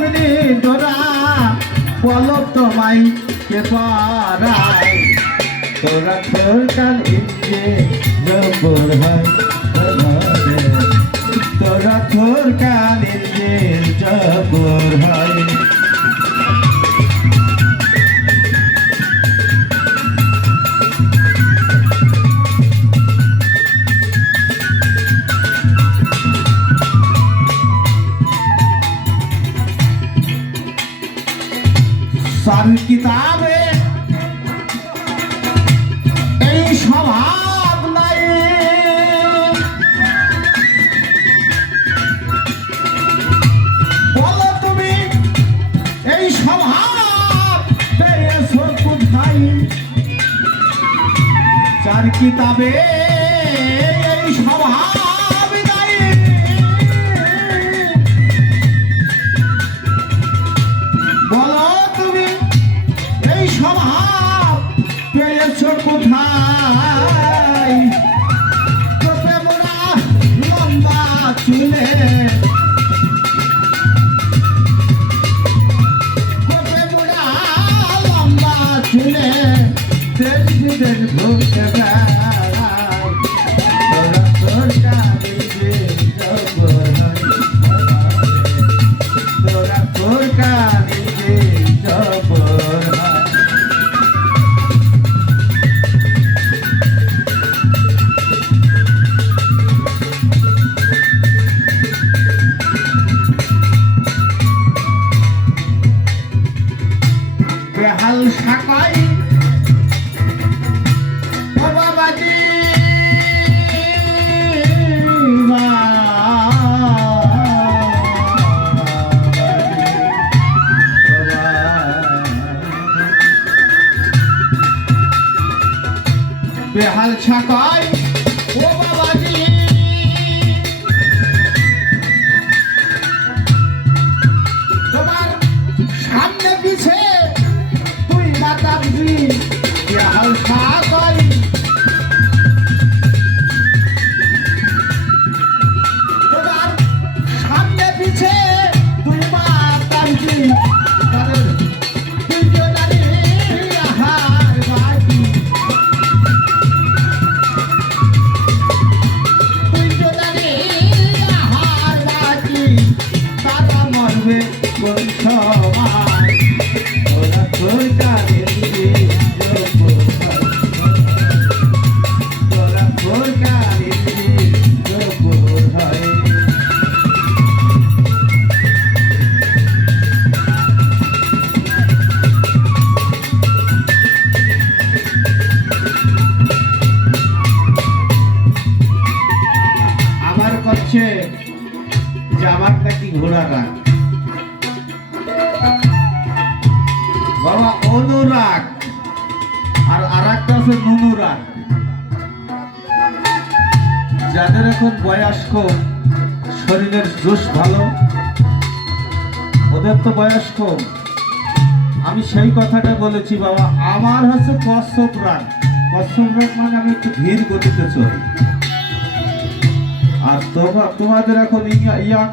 স্বপ্নে তোরা পলক তোমায় কে তোরা তোর কাল ইচ্ছে জবর হয় তোরা তোর কান জবর কিতাবে? এই স্বভাব নাই। বলো তুমি এই স্বভাব পেয়েছ কোথায়? চার কিতাবে এই স্বভাব দেশ বিদেশ ঘুরতে বেড়ায় বেহাল ছাকাই। আমার নাকি ঘোড়া রাগ? বাবা অনুরাগ। আর আর একটা আছে নুনুরাগ। যাদের এখন বয়স কম শরীরের জোশ ভালো, ওদের তো বয়স কম। আমি সেই কথাটা বলেছি বাবা, আমার হচ্ছে কশ্যপ রাগ। কশ্যপ রাগ মানে আমি একটু ধীর গতিতে চলি। আর তোমাদের এখন ইয়াং